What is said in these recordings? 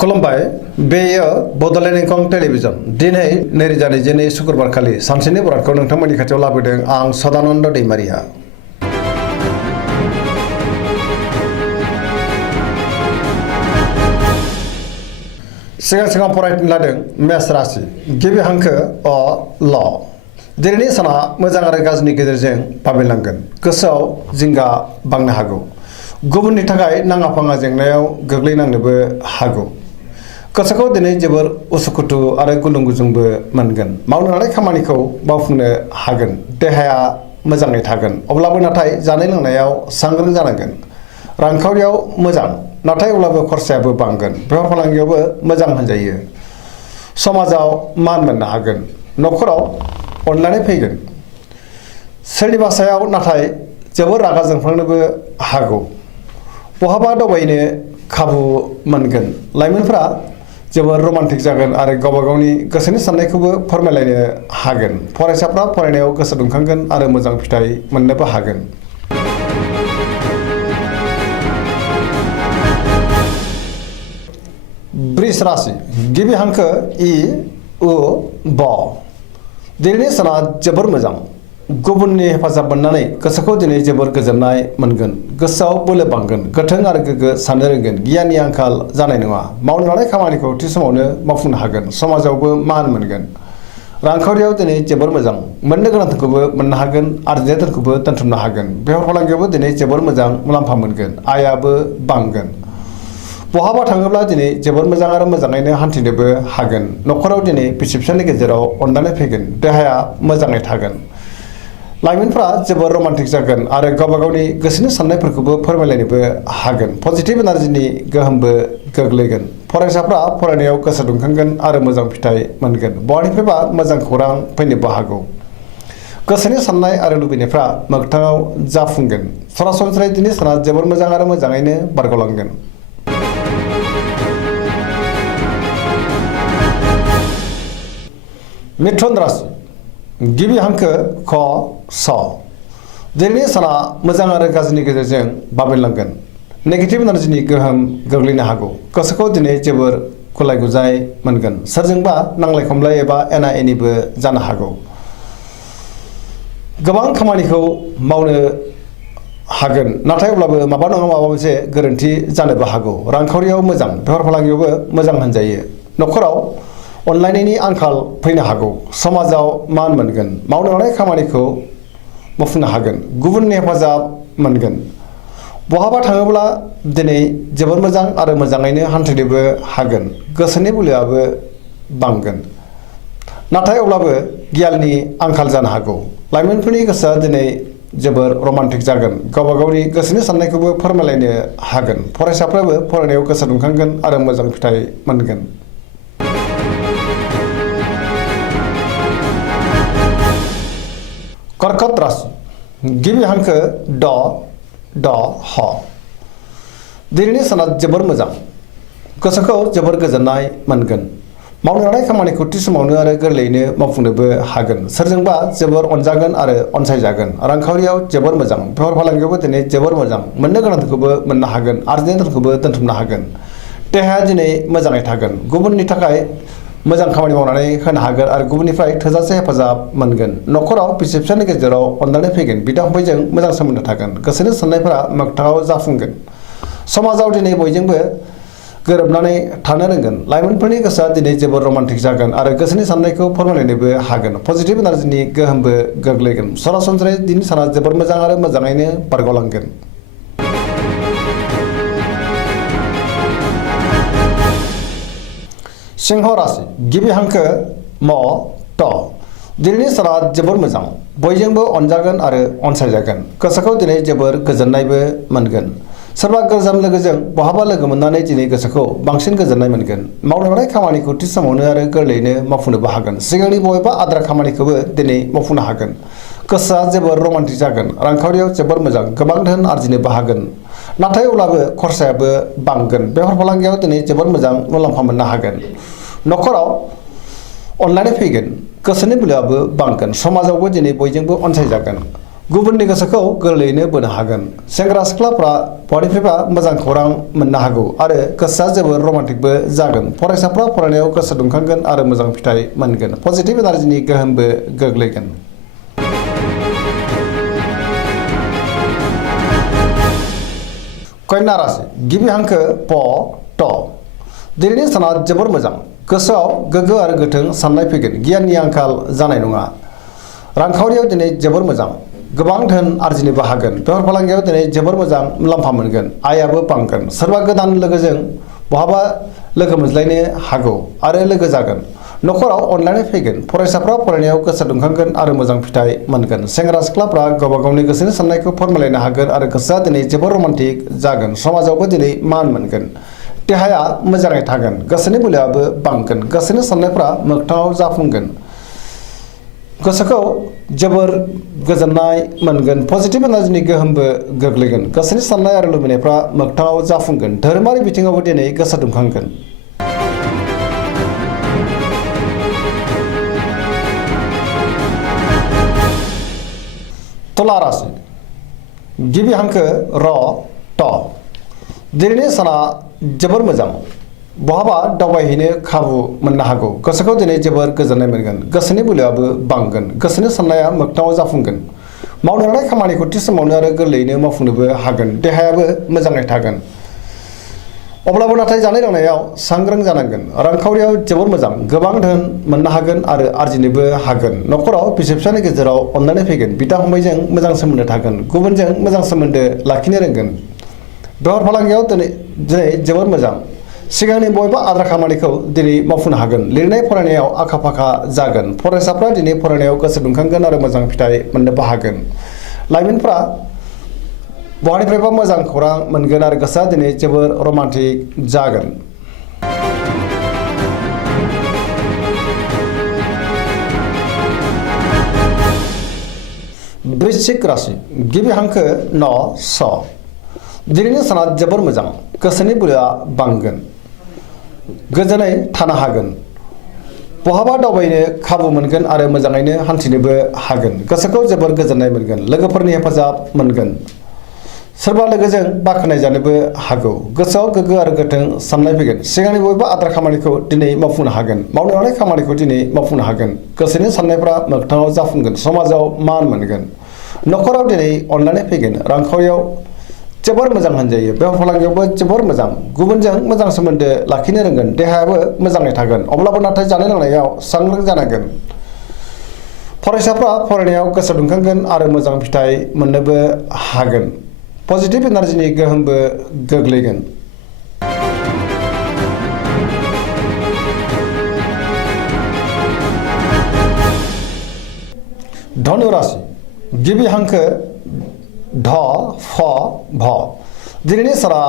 खुलुमबाय बेयो बड'लेण्ड इंखं टेलिभिजन दिनै 2022 शुक्रबार खालि सानसेनि बरादखौ नोंथांमोननि खाथियाव लाबोदों आं सदानन्द दैमारिया। सिगां फरायनो लादों मेष राशि गिबि हांखो अ ल दिनैनि साना मोजां आरो गाज्रिनि गेजेरजों बाबेनलांगोन गोसोआव जिंगा बांनो हागौ गुबुननि थाखाय नाङा फाङा जेंनायाव गोग्लैनांनोबो हागौ गोसोखौ दिनै जोबोर उसुखुथु आरो गुलुं गुजुंबो मोनगोन मावनो लानाय खामानिखौ मावफुंनो हागोन देहाया मोजाङै थागोन अब्लाबो नाथाय जानाय लोंनायाव सांग्रां जानांगोन रांखावरियाव मोजां नाथाय अब्लाबो खरसायाबो बांगोन बेफार फालांगियावबो मोजां होनजायो समाजाव मान मोननो हागोन न'खराव अननानै फैगोन सोरनिबा सायाव नाथाय जोबोर रागा जोंफ्लांनोबो हागौ बहाबा दावबायनो खाबु मोनगोन लाइमोनफ्रा जोबोर रमान्टिक जागोन आरो गावबा गावनि गोसोनि साननायखौबो फोरमायलायनो हागोन फरायसाफ्रा फरायनायाव गोसो दुंखांगोन आरो मोजां फिथाइ मोननोबो हागोन। वृष राशि गिबि हांखो इ उ ब दिनैनि साना जोबोर मोजां गुबुननि हेफाजाब मोननानै गोसोखौ दिनै जोबोर गोजोननाय मोनगोन गोसोआव बोलो बांगोन गोथों आरो गोग्गो साननो रोंगोन गियाननि आंखाल जानाय नङा मावनो लानाय खामानिखौ थि समावनो मावफुंनो हागोन समाजावबो मान मोनगोन रांखावरियाव दिनै जोबोर मोजां मोननो गोनांखौबो मोननो हागोन आरजिनाय धोनखौबो दोनथुमनो हागोन बेफार फालांगियावबो दिनै जोबोर मोजां मुलाम्फा मोनगोन आयाबो बांगोन बहाबा थाङोब्ला दिनै जोबोर मोजां आरो मोजाङैनो हान्थिनोबो हागोन न'खराव दिनै बिसि फिसायनि गेजेराव अननानै फैगोन देहाया मोजाङै थागोन लाइमोनफ्रा जोबोर रमान्टिक जागोन आरो गावबा गावनि गोसोनि साननायफोरखौबो फोरमायलायनोबो हागोन पजिटिभ एनार्जिनि गोहोमबो गोग्लैगोन फरायसाफ्रा फरायनायाव गोसो दुंखांगोन आरो मोजां फिथाइ मोनगोन बहानिफ्रायबा मोजां खौरां फैनोबो हागौ गोसोनि साननाय आरो लुबैनायफ्रा मोगथाङाव जाफुंगोन सरासनस्रायै दिनै साना जोबोर मोजां आरो मोजाङैनो बारग'लांगोन। मिथुन राशि गिबि हांखो ख स दिनैनि साना मोजां आरो गाज्रिनि गेजेरजों बाबेनलांगोन नेगेटिभ एनार्जिनि गोहोम गोग्लैनो हागौ गोसोखौ दिनै जोबोर गुलाय गुजाय मोनगोन सोरजोंबा नांलाय खमलाय एबा एना एनिबो जानो हागौ गोबां खामानिखौ मावनो हागोन नाथाय अब्लाबो माबा नङा माबा मोनसे गोरोन्थि जानोबो हागौ रांखावरियाव मोजां बेफार फालांगियावबो मोजां होनजायो न'खराव अनलायनायनि आंखाल फैनो हागौ समाजाव मान मोनगोन मावनो लानाय खामानिखौ मावफुंनो हागोन गुबुननि हेफाजाब मोनगोन बहाबा थाङोब्ला दिनै जोबोर मोजां आरो मोजाङैनो हान्थिनोबो हागोन गोसोनि बोलोआबो बांगोन नाथाय अब्लाबो गियाननि आंखाल जानो हागौ लाइमोनफोरनि गोसोआ दिनै जोबोर रमान्टिक जागोन गावबा गावनि गोसोनि साननायखौबो फोरमायलायनो हागोन फरायसाफ्राबो फरायनायाव गोसो दुंखांगोन आरो मोजां फिथाइ मोनगोन। कर्कट राशि गिबि हांखो ड ड ह दिनैनि साना जोबोर मोजां गोसोखौ जोबोर गोजोननाय मोनगोन मावनो लानाय खामानिखौ थि समावनो आरो गोरलैयैनो मावफुंनोबो हागोन सोरजोंबा जोबोर अनजागोन आरो अनसायजागोन रांखावरियाव जोबोर मोजां बेफार फालांगियावबो दिनै जोबोर मोजां मोननो गोनांखौबो मोननो हागोन आरजिनाय धोनखौबो दोनथुमनो हागोन देहाया दिनै मोजाङै थागोन गुबुननि थाखाय मोजां खामानि मावनानै होनो हागोन आरो गुबुननिफ्राय थोजासे हेफाजाब मोनगोन न'खराव बिसि फिसायनि गेजेराव अननानै फैगोन बिदा फंबायजों मोजां सोमोन्दो थागोन गोसोनि साननायफोरा मोगथाङाव जाफुंगोन समाजाव दिनै बयजोंबो गोरोबनानै थानो रोंगोन लाइमोनफोरनि गोसोआ दिनै जोबोर रमान्टिक जागोन आरो गोसोनि साननायखौ फोरमायलायनोबो हागोन पजिटिभ एनार्जिनि गोहोमबो गोग्लैगोन सरासनस्रायै दिनै साना जोबोर मोजां आरो मोजाङैनो बारग'लांगोन। सिंह राशि गिबि हांखो म ट दिनैनि साना जोबोर मोजां बयजोंबो अनजागोन आरो अनसायजागोन गोसोखौ दिनै जोबोर गोजोननायबो मोनगोन सोरबा गोजाम लोगोजों बहाबा लोगो मोननानै दिनै गोसोखौ बांसिन गोजोननाय मोनगोन मावनो लानाय खामानिखौ थि समावनो आरो गोरलैयैनो मावफुंनोबो हागोन सिगांनि बबेबा आद्रा खामानिखौबो दिनै मावफुंनो हागोन गोसोआ जोबोर रमान्टिक जागोन रांखावरियाव जोबोर मोजां गोबां धोन आरजिनोबो हागोन नाथाय अब्लाबो खरसायाबो बांगोन बेफार फालांगियाव दिनै जोबोर मोजां मुलाम्फा मोननो हागोन न'खराव अनलायनाय फैगोन गोसोनि बोलोआबो बांगोन समाजावबो दिनै बयजोंबो अनसायजागोन गुबुननि गोसोखौ गोरलैयैनो बोनो हागोन। सेंग्रा सिख्लाफ्रा बहानिफ्रायबा मोजां खौरां मोननो हागौ आरो गोसोआ जोबोर रमान्टिकबो जागोन। फरायसाफ्रा फरायनायाव गोसो दुंखांगोन आरो मोजां फिथाइ मोनगोन। पजिटिभ एनार्जिनि गोहोमबो गोग्लैगोन। कन्या राशि गिबि हांखो प ट। दिनैनि साना जोबोर मोजां। गोसोआव गोग्गो आरो गोथों साननाय फैगोन। गियाननि आंखाल जानाय नङा। रांखावरियाव दिनै जोबोर मोजां। गोबां धोन आरजिनोबो हागोन। बेफार फालांगियाव दिनै जोबोर मोजां मुलाम्फा मोनगोन। आयाबो बांगोन। सोरबा गोदान लोगोजों बहाबा लोगो मोनज्लायनो हागौ आरो लोगो जागोन। नखराव अनलायनाय फैगोन। फरायसाफ्रा फरायनायाव गोसो दुंखांगोन आरो मोजां फिथाइ मोनगोन। सेंग्रा सिख्लाफ्रा गावबा गावनि गोसोनि साननायखौ फोरमायलायनो हागोन आरो गोसोआ दिनै जोबोर रमान्टिक जागोन। समाजावबो दिनै मान मोनगोन। देहाया मोजाङै थागोन। गोसोनि बोलोआबो बांगोन। गोसोनि साननायफ्रा मोगथाङाव जाफुंगोन। गोसोखौ जोबोर गोजोननाय मोनगोन। पजिटिभ एनार्जिनि गोहोमबो गोग्लैगोन। गोसोनि साननाय आरो लुबैनायफ्रा मोगथाङाव जाफुंगोन। धोरोमारि बिथिङावबो दिनै गोसो दुंखांगोन। तुला राशि गिबि हांखो र ट। दिनैनि साना जोबोर मोजां। बहाबा दावबायहैनो खाबु मोननो हागौ। गोसोखौ दिनै जोबोर गोजोननाय मोनगोन। गोसोनि बोलोआबो बांगोन। गोसोनि साननाया मोगथाङाव जाफुंगोन। मावनो लानाय खामानिखौ थि समावनो आरो गोरलैयैनो मावफुंनोबो हागोन। देहायाबो मोजाङै थागोन। अब्लाबो नाथाय जानाय लोंनायाव सांग्रां जानांगोन। रांखावरियाव जोबोर मोजां। गोबां धोन मोननो हागोन आरो आरजिनोबो हागोन। नखराव बिसि फिसायनि गेजेराव अनलायनाय फैगोन। बिदा फंबायजों मोजां सोमोन्दो थागोन। गुबुनजों मोजां सोमोन्दो लाखिनो रोंगोन। बेफार फालांगियाव दिनै जोबोर मोजां। सिगांनि बबेबा आद्रा खामानिखौ दिनै मावफुंनो हागोन। लिरनाय फरायनायाव आखा फाखा जागोन। फरायसाफ्रा दिनै फरायनायाव गोसो दुंखांगोन आरो मोजां फिथाइ मोननोबो हागोन। लाइमोनफ्रा बहानिफ्रायबा मोजां खौरां मोनगोन आरो गोसोआ दिनै जोबोर रमान्टिक जागोन। वृश्चिक राशि गिबि हांखो न स। दिनैनि साना जोबोर मोजां। गोसोनि बोलोआ बांगोन। गोजोनै थानो हागोन। बहाबा दावबायनो खाबु मोनगोन आरो मोजाङैनो हान्थिनोबो हागोन। गोसोखौ जोबोर गोजोननाय मोनगोन। लोगोफोरनि हेफाजाब मोनगोन। सोरबा लोगोजों बाख्नाय जानोबो हागौ। गोसोआव गोग्गो आरो गोथों साननाय फैगोन। सिगांनि बबेबा आद्रा खामानिखौ दिनै मावफुंनो हागोन। मावनो लानाय खामानिखौ दिनै मावफुंनो हागोन। गोसोनि साननायफ्रा मोगथाङाव जाफुंगोन। समाजाव मान मोनगोन। नखराव दिनै अनलायनाय फैगोन। रांखावरियाव जोबोर मोजां होनजायो। बेफार फालांगियावबो जोबोर मोजां। गुबुनजों मोजां सोमोन्दो लाखिनो रोंगोन। देहायाबो मोजाङै थागोन। अब्लाबो नाथाय जानाय लोंनायाव सांग्रां जानांगोन। फरायसाफ्रा फरायनायाव गोसो दुंखांगोन आरो मोजां फिथाइ मोननोबो हागोन। पजिटिभ एनार्जिनि गोहोमबो गोग्लैगोन। धनु राशि गिबि हांखो ध फ भ। दिनैनि साना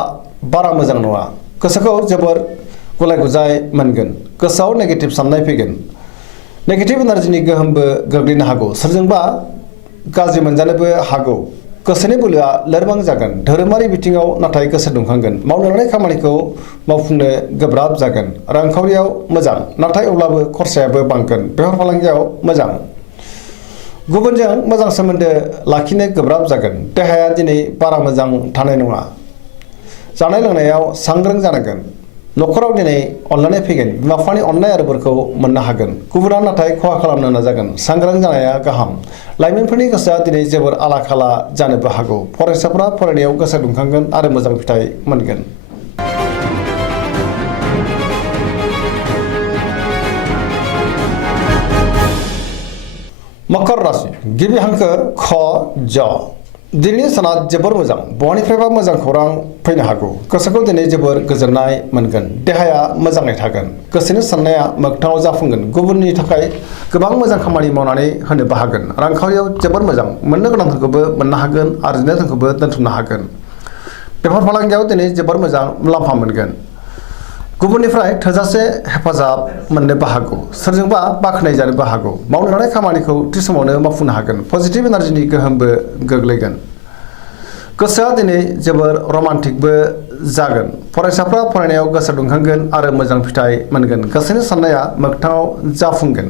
बारा मोजां नङा। गोसोखौ जोबोर गुलाय गुजाय मोनगोन। गोसोआव नेगेटिभ साननाय फैगोन। नेगेटिभ एनार्जिनि गोहोमबो गोग्लैनो हागौ। सोरजोंबा गाज्रि मोनजानोबो हागौ। गोसोनि बोलोआ लोरबां जागोन। धोरोमारि बिथिङाव नाथाय गोसो दुंखांगोन। मावनो लानाय खामानिखौ मावफुंनो गोब्राब जागोन। रांखावरियाव मोजां नाथाय अब्लाबो खरसायाबो बांगोन। बेफार फालांगियाव मोजां। गुबुनजों मोजां सोमोन्दो लाखिनो गोब्राब जागोन। देहाया दिनै बारा मोजां थानाय नङा। जानाय लोंनायाव सांग्रां जानांगोन। नखराव दिनै अनलायनाय फैगोन। बिमा बिफानि अननाय आरो बोरखौ मोननो हागोन। गुबुना नाथाय खहा खालामनो नाजागोन। सांग्रां जानाया गाहाम। लाइमोनफोरनि गोसोआ दिनै जोबोर आला खाला जानोबो हागौ। फरायसाफ्रा फरायनायाव गोसो दुंखांगोन आरो मोजां फिथाइ मोनगोन। मकर राशि गिबि हांखो ख ज। दिनैनि साना जोबोर मोजां। बहानिफ्रायबा मोजां खौरां फैनो हागौ। गोसोखौ दिनै जोबोर गोजोननाय मोनगोन। देहाया मोजाङै थागोन। गोसोनि साननाया मोगथाङाव जाफुंगोन। गुबुननि थाखाय गोबां मोजां खामानि मावनानै होनोबो हागोन। रांखावरियाव जोबोर मोजां। मोननो गोनांफोरखौबो मोननो हागोन। आरजिनो गोनांखौबो दोनथुमनो हागोन। बेफार फालांगियाव दिनै जोबोर मोजां मुलाम्फा मोनगोन। गुबुननिफ्राय थोजासे हेफाजाब मोननोबो हागौ। सोरजोंबा बाख्नाय जानोबो हागौ। मावनो लानाय खामानिखौ थि समावनो मावफुंनो हागोन। पजिटिभ एनार्जिनि गोहोमबो गोग्लैगोन। गोसोआ दिनै जोबोर रमान्टिकबो जागोन। फरायसाफ्रा फरायनायाव गोसो दुंखांगोन आरो मोजां फिथाइ मोनगोन। गोसोनि साननाया मोगथाङाव जाफुंगोन।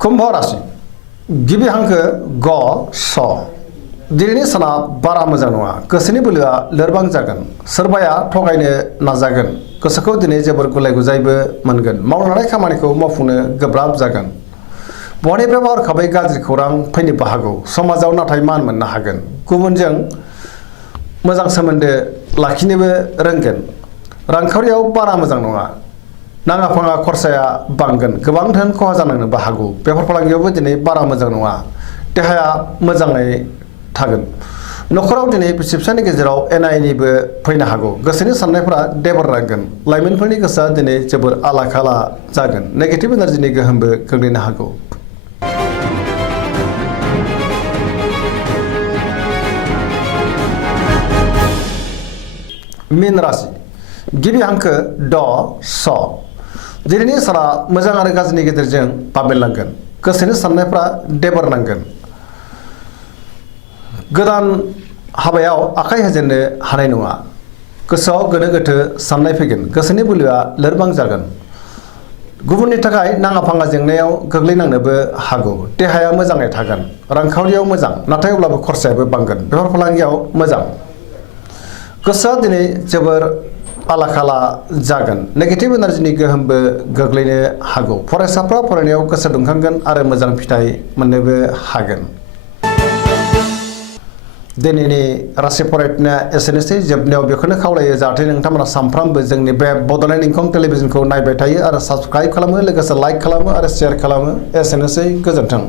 कुम्भ राशि गिबि हांखो ग स दिनैनि साना बारा मोजां नङा गोसोनि बोलोआ लोरबां जागोन सोरबाया थगायनो नाजागोन गोसोखौ दिनै जोबोर गुलाय गुजायबो मोनगोन मावनो लानाय खामानिखौ मावफुंनो गोब्राब जागोन बहानिफ्रायबा हरखाबै गाज्रि खौरां फैनोबो हागौ समाजाव नाथाय मान मोननो हागोन गुबुनजों मोजां सोमोन्दो लाखिनोबो रोंगोन रांखावरियाव बारा मोजां नङा नाङा फाङा खरसाया बांगोन गोबां धोन खहा जानांनोबो हागौ बेफार फालांगियावबो दिनै बारा मोजां नङा देहाया मोजाङै थागोन नखराव दिनै बिसि फिसायनि गेजेराव एना एनिबो फैनो हागौ गोसोनि साननायफोरा देबर रांगोन लाइमोनफोरनि गोसोआ दिनै जोबोर आला खाला जागोन नेगेटिभ एनार्जिनि गोहोमबो गोग्लैनो हागौ मीन राशि गिबि हांखो ड स दिनैनि साना मोजां आरो गाज्रिनि गेजेरजों बाबेनलांगोन गोसोनि साननायफ्रा देबर नांगोन गोदान हाबायाव आखाइ होजेननो हानाय नङा गोसोआव गोनो गोथो साननाय फैगोन गोसोनि बोलोआ लोरबां जागोन गुबुननि थाखाय नाङा फाङा जेंनायाव गोग्लैनांनोबो हागौ देहाया मोजाङै थागोन रांखावरियाव मोजां नाथाय अब्लाबो खरसायाबो बांगोन बेफार फालांगियाव मोजां गोसोआ दिनै जोबोर आला खाला जागोन नेगेटिभ एनार्जिनि गोहोमबो गोग्लैनो हागौ फरायसाफ्रा फरायनायाव गोसो दुंखांगोन आरो मोजां फिथाइ मोननोबो हागोन दिनैनि राशि फरायनाया एसेनोसै जोबनायाव बेखौनो खावलायो जाहाथे नोंथांमोना सानफ्रामबो जोंनि बे बड'लेण्ड इंखं टेलिभिजनखौ नायबाय थायो आरो साबस्क्राइब खालामो लोगोसे लाइक खालामो आरो शेयार खालामो एसेनोसै गोजोन्थों।